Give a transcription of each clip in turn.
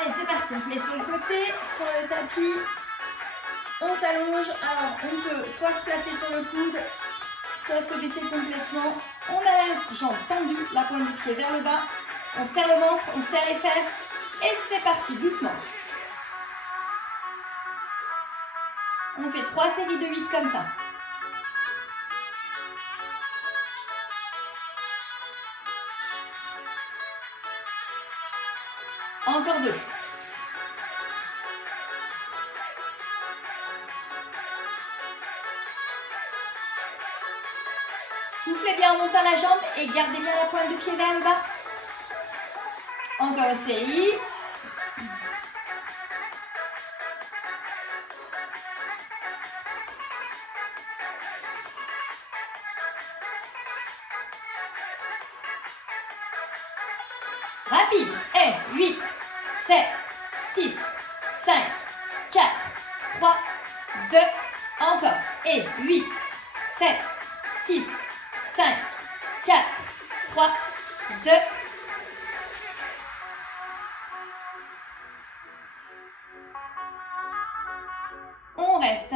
Allez, c'est parti, on se met sur le côté, sur le tapis. On s'allonge. Alors, on peut soit se placer sur le coude, soit se baisser complètement. On a la jambe tendue, la pointe du pied vers le bas. On serre le ventre, on serre les fesses. Et c'est parti, doucement. On fait 3 séries de 8 comme ça. Encore 2. Soufflez bien en montant la jambe et gardez bien la pointe du pied vers le bas. Encore une série. Rapide. Et 8, 7, 6, 5, 4, 3, 2. Encore. Et 8, 7, 6, 5, 4, 3, 2. On reste.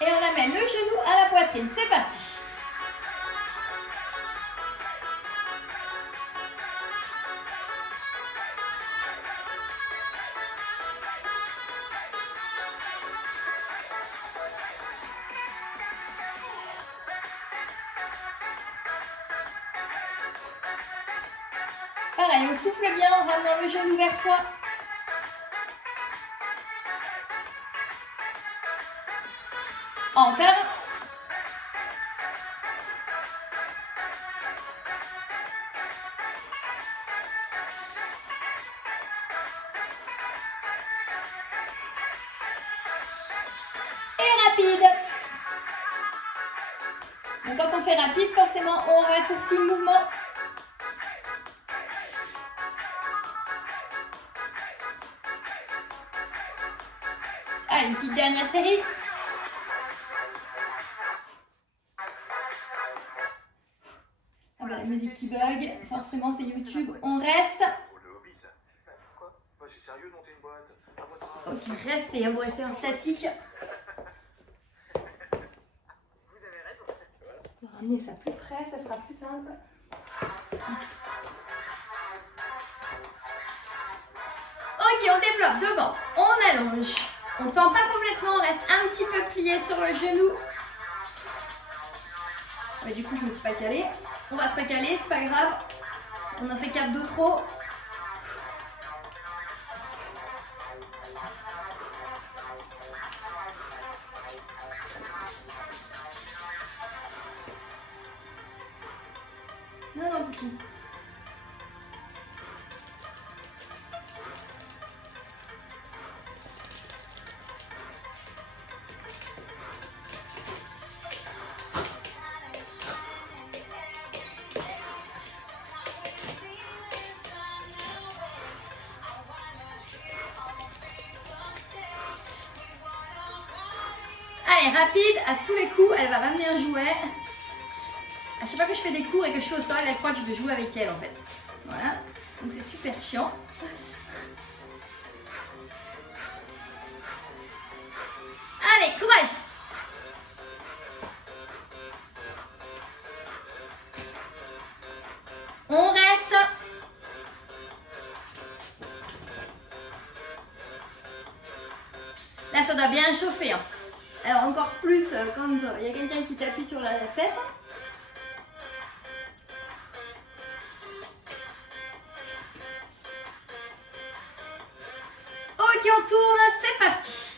Et on amène le genou à la poitrine. C'est parti. Pareil, on souffle bien en ramenant le genou vers soi. Encore. Et rapide. Donc quand on fait rapide, forcément, on raccourcit le mouvement. Allez, une petite dernière série. Ah bah, la musique qui bug, forcément c'est YouTube. On reste. Ok, restez, vous restez en statique. On va ramener ça plus près, ça sera plus simple. Ok, on développe devant, on allonge. On ne tend pas complètement, on reste un petit peu plié sur le genou. Ouais, du coup, je ne me suis pas calée. On va se recaler, c'est pas grave. On en fait 4 de trop. Non, non, petit. Allez, rapide, à tous les coups, elle va ramener un jouet. À chaque fois que je fais des cours et que je suis au sol, elle croit que je veux jouer avec elle en fait. Voilà, donc c'est super chiant. Allez, courage! On reste. Là, ça doit bien chauffer. Hein. Alors, encore plus quand il y a quelqu'un qui t'appuie sur la fesse. Ok, on tourne, c'est parti.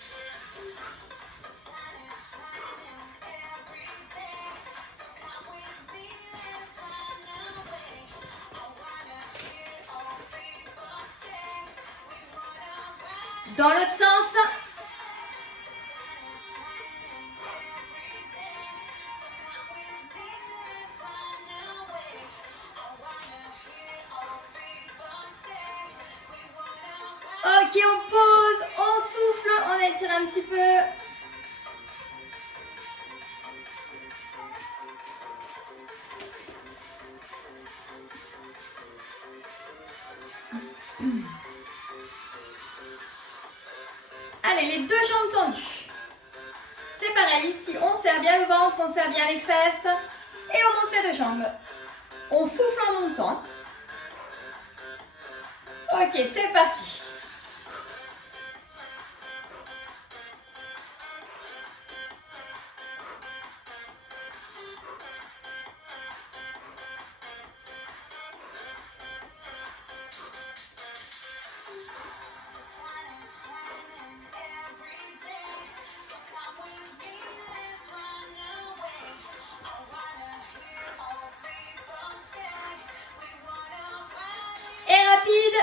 Dans l'autre sens. Ok, on pose, on souffle, on étire un petit peu. Allez, les deux jambes tendues. C'est pareil, ici on serre bien le ventre, on serre bien les fesses et on monte les deux jambes. On souffle en montant. Ok, c'est parti. Et rapide.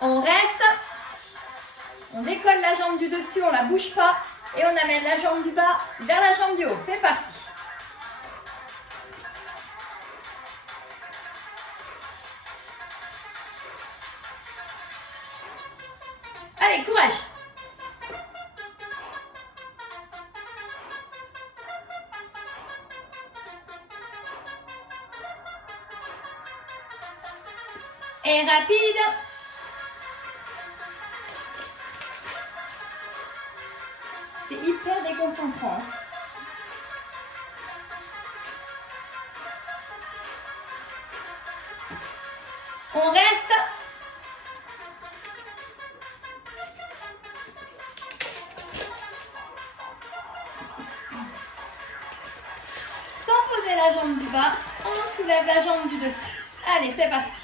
On reste. On décolle la jambe du dessus, on ne la bouge pas. Et on amène la jambe du bas vers la jambe du haut. C'est parti. Allez, courage. Et rapide. C'est hyper déconcentrant. On reste. Sans poser la jambe du bas, on soulève la jambe du dessus. Allez, c'est parti.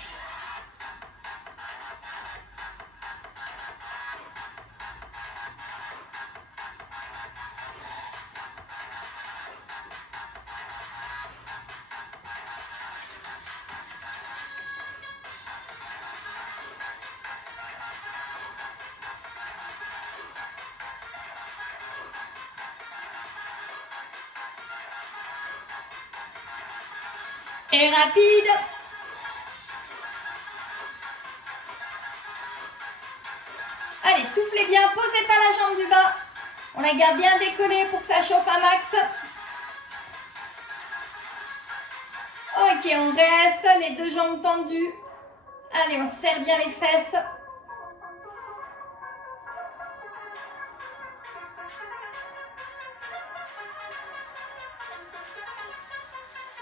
Et rapide. Allez, soufflez bien, posez pas la jambe du bas. On la garde bien décollée pour que ça chauffe un max. Ok, on reste, les deux jambes tendues. Allez, on serre bien les fesses.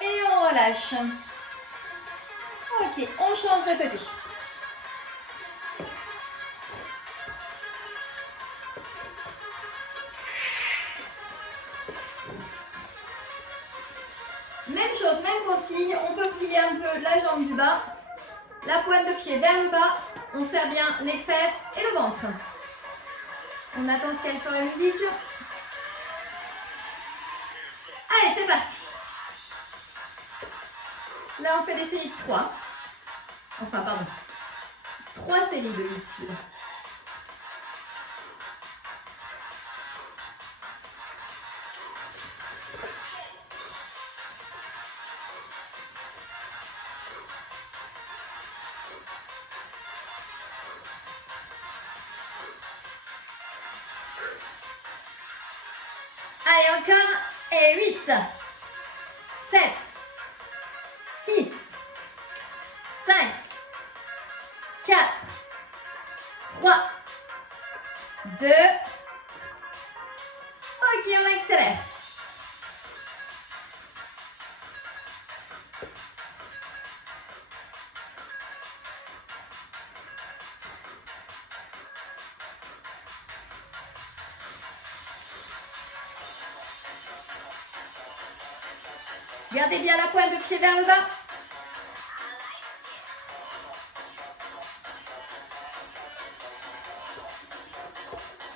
Et on relâche. Ok, on change de côté. Même chose, même consigne, on peut plier un peu la jambe du bas, la pointe de pied vers le bas, on serre bien les fesses et le ventre. On attend ce qu'elle soit la musique. Allez, c'est parti. Là, on fait des séries de 3. Enfin, pardon. 3 séries de 8 sur. Allez, encore. Et 8, 7, 6, 5, 4, 3, 2. Ok, on accélère. Gardez bien la pointe de pied vers le bas.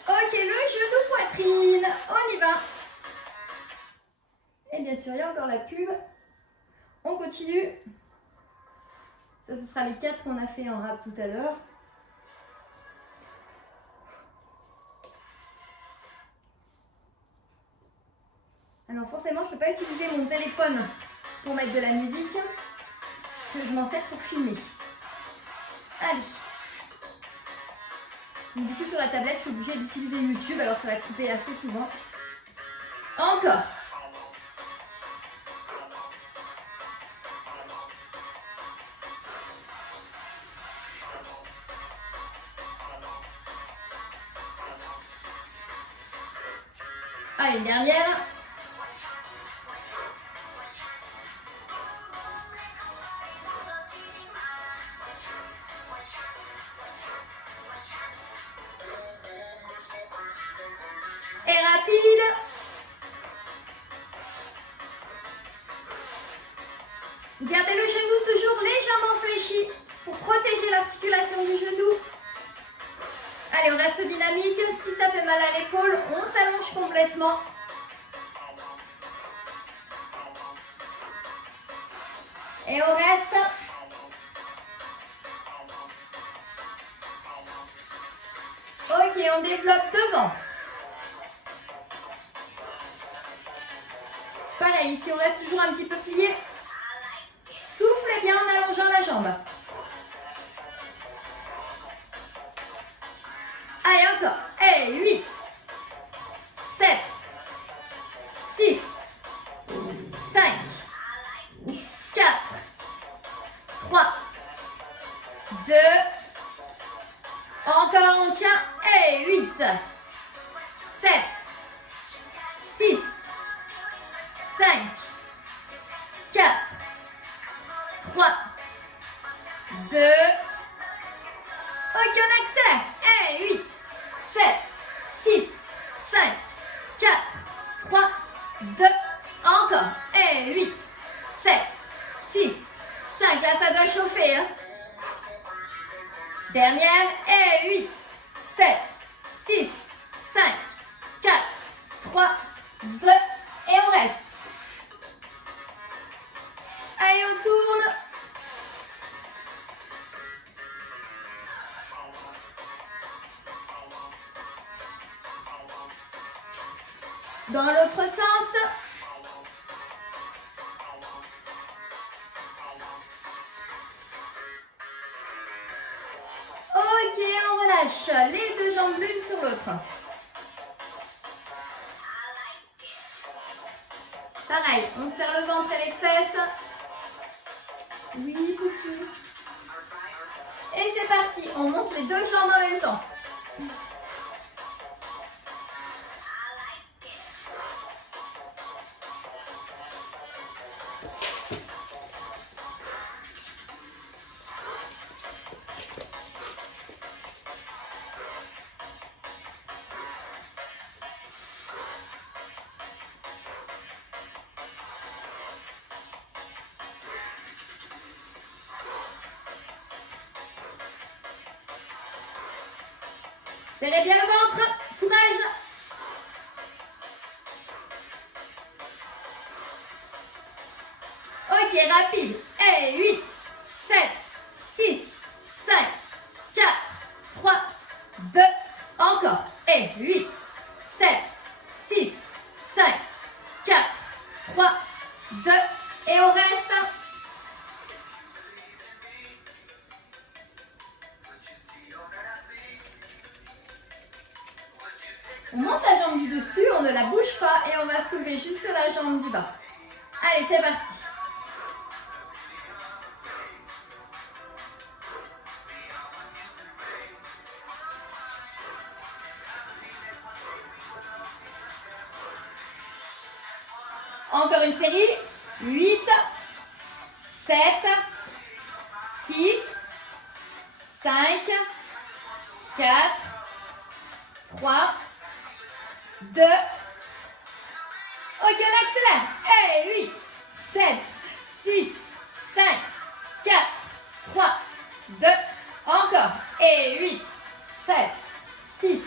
Ok, le genou poitrine. On y va. Et bien sûr, il y a encore la pub. On continue. Ça, ce sera les 4 qu'on a fait en rap tout à l'heure. Alors forcément, je ne peux pas utiliser mon téléphone pour mettre de la musique, parce que je m'en sers pour filmer. Allez. Donc, du coup, sur la tablette, je suis obligée d'utiliser YouTube, alors ça va couper assez souvent. Encore. Allez, une dernière. Et rapide. Gardez le genou toujours légèrement fléchi pour protéger l'articulation du genou. Allez, on reste dynamique. Si ça fait mal à l'épaule, on s'allonge complètement. Et on reste. Ok, on développe devant. Pareil, ici on reste toujours un petit peu plié. Soufflez bien en allongeant la jambe. Allez, encore. Et 8, 7, 6, 5, 4, 3, 2, encore on tient. Et 8, 7, 6, 5, 4, 3, 2, ok, on accélère. Et 8, 7, 6, 5, 4, 3, 2, encore. Et 8, 7, 6, 5, là ça doit chauffer. Hein. Dernière. Et 8, 7, 6, 5, 4, 3, 2, et on reste. Allez, on tourne. Dans l'autre sens. Ok, on relâche les deux jambes l'une sur l'autre. Pareil, on serre le ventre et les fesses. Oui, coucou. Et c'est parti, on monte les deux jambes en même temps. Serrez bien le ventre, courage. Ok, rapide. Et 8, 7, 6, 5, 4, 3, 2, encore. Et 8, 7, 6, 5, 4, 3, 2, et on reste. On monte la jambe du dessus, on ne la bouge pas et on va soulever juste la jambe du bas. Allez, c'est parti. Encore une série. 8, 7, 6, 5, 4, 3, 2. Ok, on accélère. Et 8, 7, 6, 5, 4, 3, 2. Encore. Et 8, 7, 6,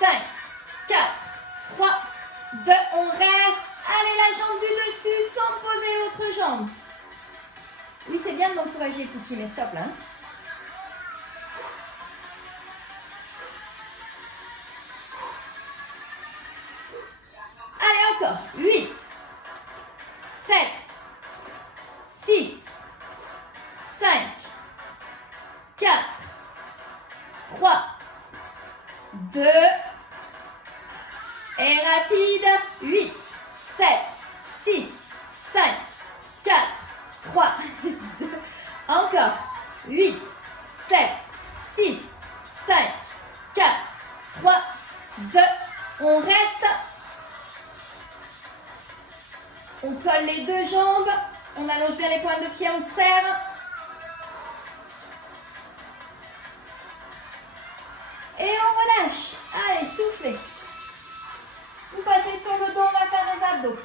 5, 4, 3, 2. On reste. Allez, la jambe du dessus sans poser l'autre jambe. Oui, c'est bien de m'encourager, Cookie, mais stop là. Allez, encore. 8, 7, 6, 5, 4, 3, 2. Et rapide. 8, 7, 6, 5, 4, 3, 2. Encore. 8, 7, 6, 5, 4, 3, 2. On reste. On colle les deux jambes. On allonge bien les pointes de pied, on serre. Et on relâche. Allez, soufflez. Vous passez sur le dos, on va faire des abdos.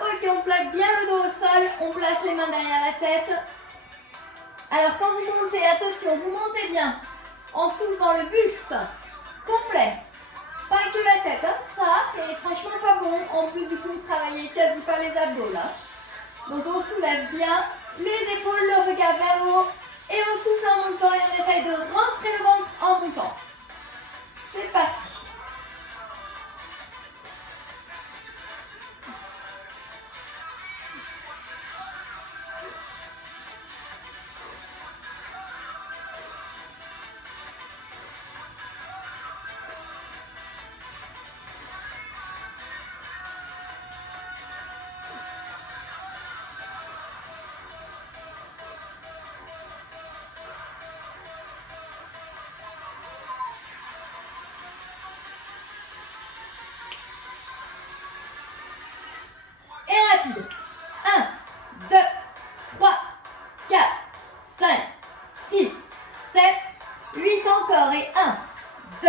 Ok, on plaque bien le dos au sol. On place les mains derrière la tête. Alors quand vous montez, attention, vous montez bien en soulevant le buste complet. Pas que la tête, hein. Ça c'est franchement pas bon. En plus du coup, vous travaillez quasi pas les abdos là. Donc on soulève bien les épaules, le regard vers le haut. Et on souffle en montant et on essaye de rentrer le ventre en montant. C'est parti. Et rapide. 1, 2, 3, 4, 5, 6, 7, 8 encore. Et 1, 2,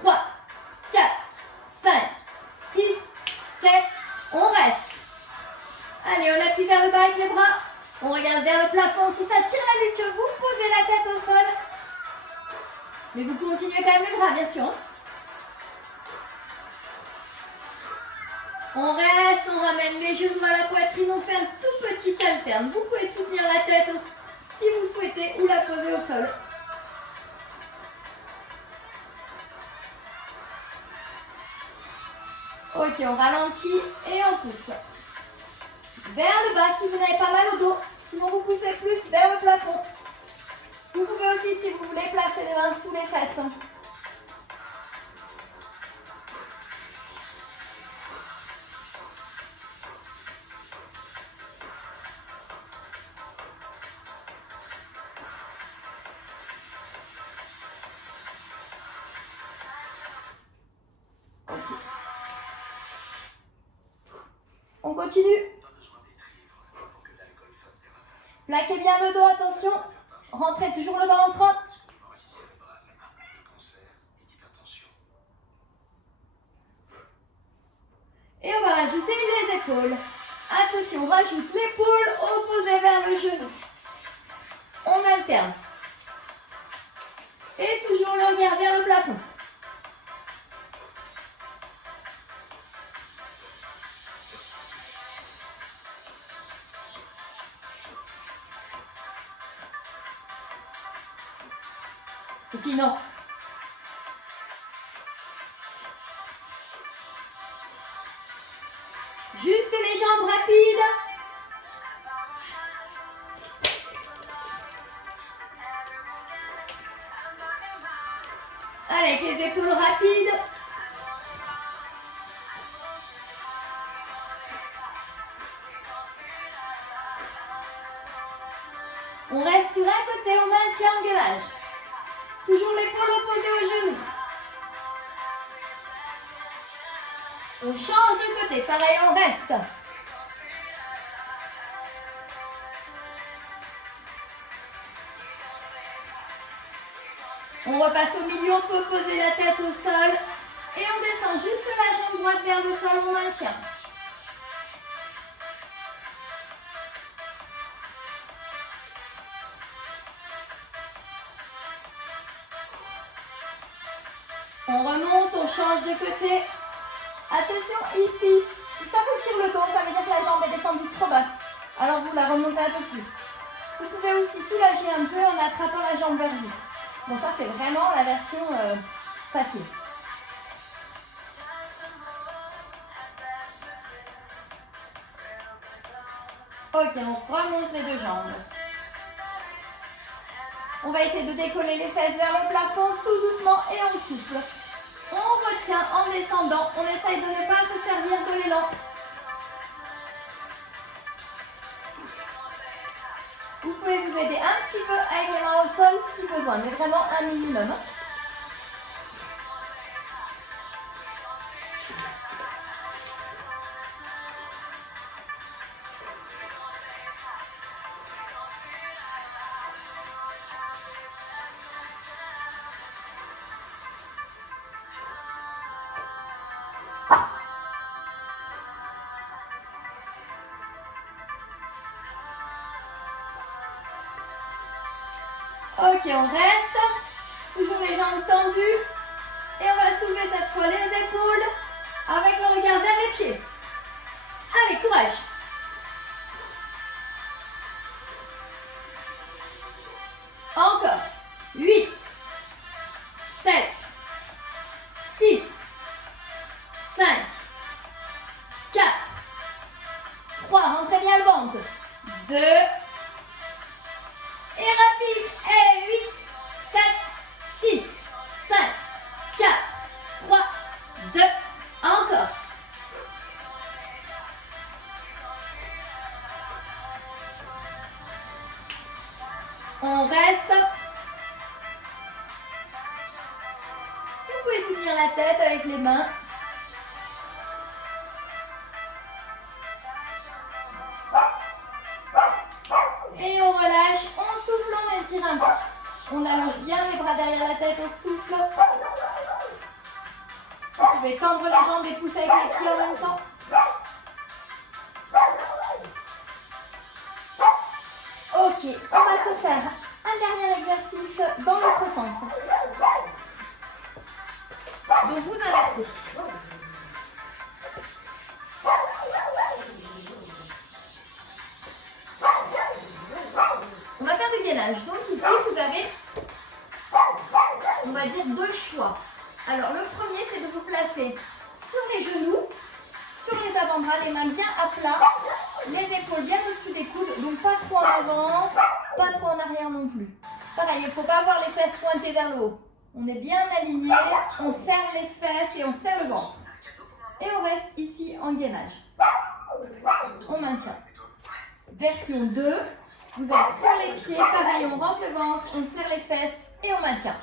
3, 4, 5, 6, 7. On reste. Allez, on appuie vers le bas avec les bras. On regarde vers le plafond. Si ça tire la nuque, vous posez la tête au sol. Mais vous continuez quand même les bras, bien sûr. On reste, on ramène les genoux à la poitrine, on fait un tout petit alterne. Vous pouvez soutenir la tête si vous souhaitez ou la poser au sol. Ok, on ralentit et on pousse. Vers le bas si vous n'avez pas mal au dos. Sinon vous poussez plus vers le plafond. Vous pouvez aussi, si vous voulez, placer les mains sous les fesses. On continue. Plaquez bien le dos, attention. Rentrez toujours le ventre. Et on va rajouter les épaules. Attention, on rajoute l'épaule opposée vers le genou. On alterne. Et toujours le regard vers le plafond. Et puis non. Juste les jambes rapides. Allez, avec les épaules rapides. On reste sur un côté, on maintient en gainage. Toujours l'épaule opposée au genou. On change de côté, pareil, on reste. On repasse au milieu, on peut poser la tête au sol. Et on descend juste la jambe droite vers le sol, on maintient. On remonte, on change de côté. Attention, ici, si ça vous tire le dos, ça veut dire que la jambe est descendue trop basse. Alors vous la remontez un peu plus. Vous pouvez aussi soulager un peu en attrapant la jambe vers vous. Bon, ça c'est vraiment la version facile. Ok, on remonte les deux jambes. On va essayer de décoller les fesses vers le plafond tout doucement et on souffle. On retient en descendant. On essaye de ne pas se servir de l'élan. Vous pouvez vous aider un petit peu avec les mains au sol si besoin, mais vraiment un minimum. Ok, on reste. Toujours les jambes tendues. Et on va soulever cette fois les épaules avec le regard vers les pieds. Allez, courage. Encore. 8, 7, 6, 5, 4, 3, rentrez bien le ventre. 2, et rapide, et 8, 7, 6, 5, 4, 3, 2, encore. On reste. Vous pouvez soutenir la tête avec les mains. Et on relâche, on souffle, on étire un peu. On allonge bien les bras derrière la tête, on souffle. Vous pouvez tendre les jambes et pousser avec les pieds en même temps. Ok, on va se faire un dernier exercice dans l'autre sens. Donc vous inversez. On va faire du gainage. Donc ici, vous avez, on va dire, deux choix. Alors le premier, c'est de vous placer sur les genoux, sur les avant-bras, les mains bien à plat, les épaules bien au-dessus des coudes, donc pas trop en avant, pas trop en arrière non plus. Pareil, il ne faut pas avoir les fesses pointées vers le haut. On est bien aligné, on serre les fesses et on serre le ventre. Et on reste ici en gainage. On maintient. Version 2, vous êtes sur les pieds, pareil, on rentre le ventre, on serre les fesses et on maintient.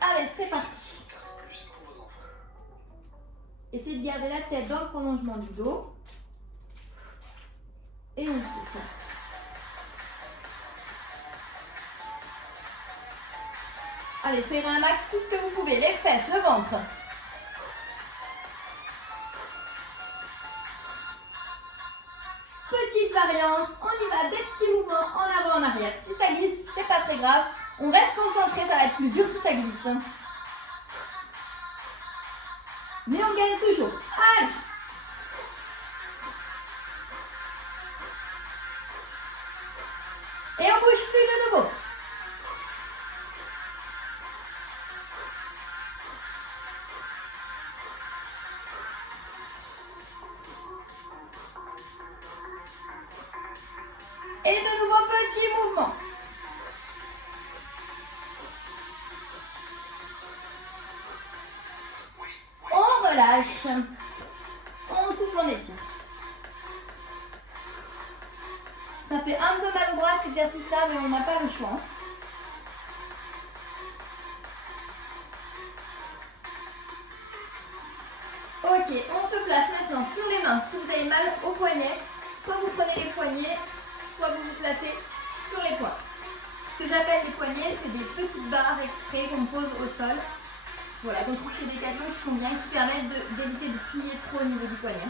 Allez, c'est parti. Essayez de garder la tête dans le prolongement du dos. Et on souffle. Allez, serrez un max tout ce que vous pouvez. Les fesses, le ventre. Petite variante, on y va, des petits mouvements en avant, en arrière. Si ça glisse, c'est pas très grave. On reste concentré, ça va être plus dur si ça glisse. Mais on gagne toujours. Allez! Et on bouge plus de nouveau. Et de nouveau, petit mouvement. On relâche. On souffle, on étire. Ça fait un peu mal au bras cet exercice-là, mais on n'a pas le choix. Ok, on se place maintenant sur les mains. Si vous avez mal au poignet, soit vous prenez les poignets, soit vous vous placez sur les poings. Ce que j'appelle les poignets, c'est des petites barres exprès qu'on pose au sol. Voilà, qu'on trouve chez Decathlon qui sont bien, qui permettent d'éviter de plier trop au niveau du poignet.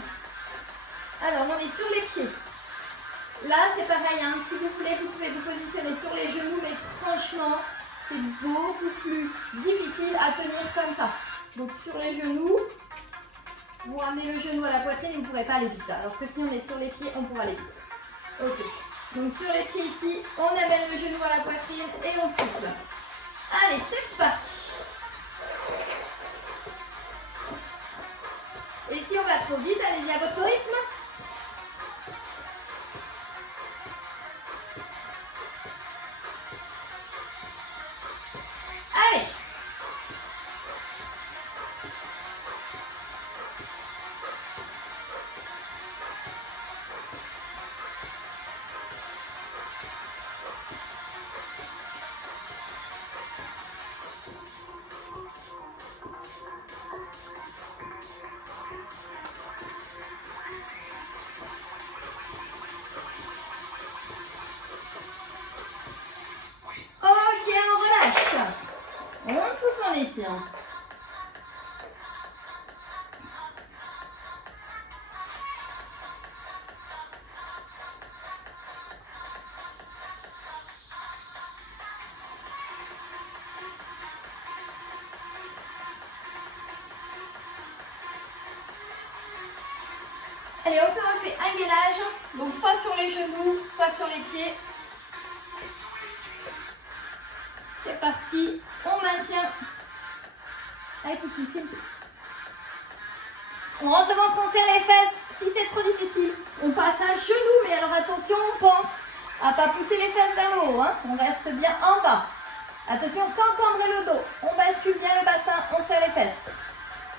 Alors, on est sur les pieds. Là, c'est pareil, hein. Si vous voulez, vous pouvez vous positionner sur les genoux, mais franchement, c'est beaucoup plus difficile à tenir comme ça. Donc, sur les genoux, vous ramenez le genou à la poitrine et vous ne pourrez pas aller vite. Alors que si on est sur les pieds, on pourra aller vite. Ok. Donc, sur les pieds ici, on amène le genou à la poitrine et on souffle. Allez, c'est parti. Et si on va trop vite, allez-y à votre rythme. on étire. Allez, on se refait un gainage, donc soit sur les genoux, soit sur les pieds. C'est parti, on maintient. Allez, Kiki, c'est le tout. On rentre le ventre, on serre les fesses. Si c'est trop difficile, on passe à genoux, mais alors attention, on pense à ne pas pousser les fesses vers le haut. Hein. On reste bien en bas. Attention, sans cambrer le dos. On bascule bien le bassin, on serre les fesses.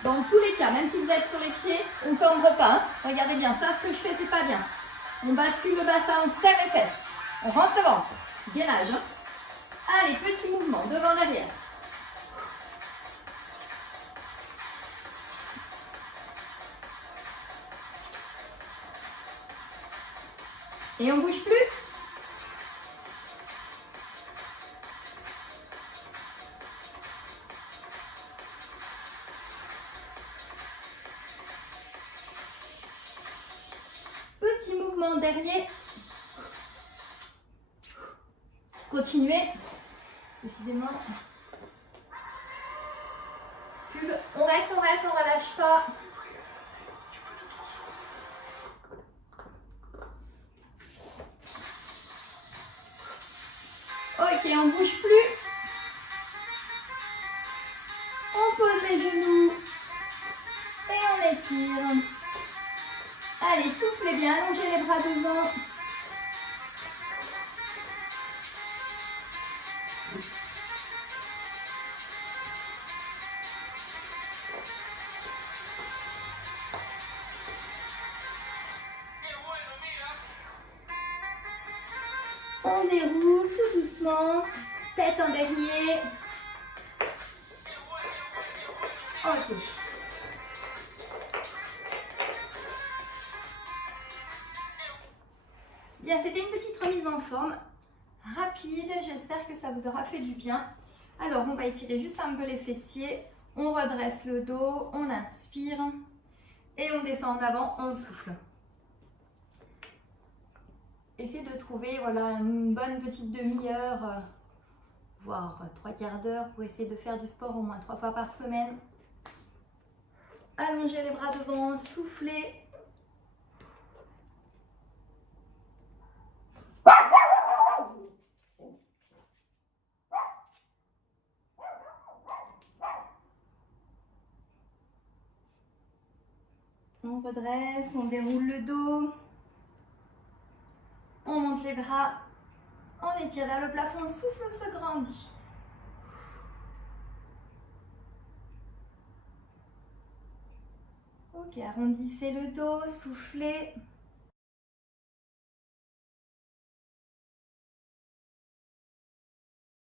Dans tous les cas, même si vous êtes sur les pieds, on ne cambre pas. Hein. Regardez bien, ça, ce que je fais, c'est pas bien. On bascule le bassin, on serre les fesses. On rentre le ventre. Gainage. Hein. Allez, petit mouvement, devant, derrière. Et on ne bouge plus. Petit mouvement dernier. Continuez. Décidément. On reste, on relâche pas. Ok, on bouge plus. On pose les genoux. Et on étire. Allez, soufflez bien, allongez les bras devant. On déroule tout doucement. Tête en dernier. Ok. Bien, c'était une petite remise en forme rapide. J'espère que ça vous aura fait du bien. Alors, on va étirer juste un peu les fessiers. On redresse le dos, on inspire et on descend en avant, on souffle. Essayez de trouver voilà, une bonne petite demi-heure, voire 3/4 d'heure pour essayer de faire du sport au moins 3 fois par semaine. Allongez les bras devant, soufflez. On redresse, on déroule le dos. On monte les bras. On étire vers le plafond, on souffle, on se grandit. Ok, arrondissez le dos, soufflez.